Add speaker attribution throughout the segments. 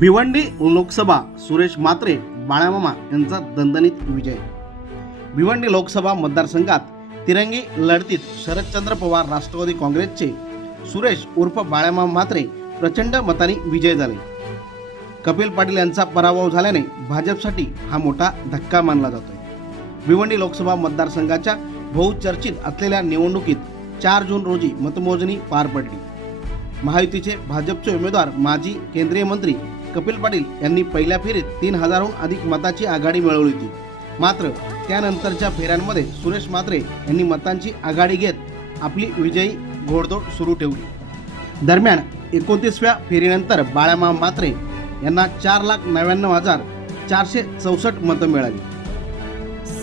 Speaker 1: भिवंडी लोकसभा सुरेश मात्रे बाळामामा यांचा दणदणीत विजय. भिवंडी लोकसभा मतदारसंघात तिरंगी लढतीत शरदचंद्र पवार राष्ट्रवादी काँग्रेसचे सुरेश उर्फ बाळामामा मात्रे प्रचंड मताने विजय झाले. कपिल पाटील यांचा पराभव झाल्याने भाजपसाठी हा मोठा धक्का मानला जातोय. भिवंडी लोकसभा मतदारसंघाच्या बहुचर्चित असलेल्या निवडणुकीत चार जून रोजी मतमोजणी पार पडली. महायुतीचे भाजपचे उमेदवार माजी केंद्रीय मंत्री कपिल पाटील यांनी पहिल्या फेरीत तीन हजारहून अधिक मताची आघाडी मिळवली होती. मात्र त्यानंतरच्या फेऱ्यांमध्ये सुरेश मात्रे यांनी मतांची आघाडी घेत आपली विजयी घोडदौड सुरू ठेवली. दरम्यान एकोणतीसव्या फेरीनंतर बाळामा मात्रे यांना चार लाख नव्याण्णव हजार चारशे चौसष्ट मतं मिळाली.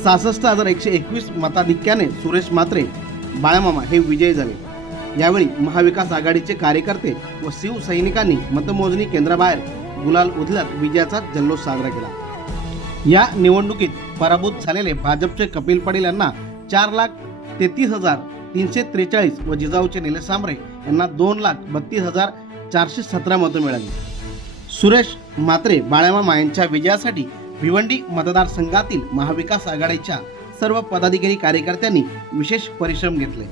Speaker 1: सहासष्ट हजार एकशे एकवीस मताधिक्याने सुरेश मात्रे बाळामामा हे विजयी झाले. यावेळी महाविकास आघाडीचे कार्यकर्ते व शिवसैनिकांनी मतमोजणी केंद्राबाहेर गुलाल उधळत विजयाचा जल्लोष साजरा केला. या निवडणुकीत पराभूत झालेले भाजपचे कपिल पाटील यांना चार लाख तेहतीस हजार तीनशे त्रेचाळीस व जिजाऊचे निलेश सांबरे यांना दोन लाख बत्तीस हजार चारशे सतरा मतं मिळाली. सुरेश मात्रे बाळ्यामा यांच्या विजयासाठी भिवंडी मतदारसंघातील महाविकास आघाडीच्या सर्व पदाधिकारी कार्यकर्त्यांनी विशेष परिश्रम घेतले.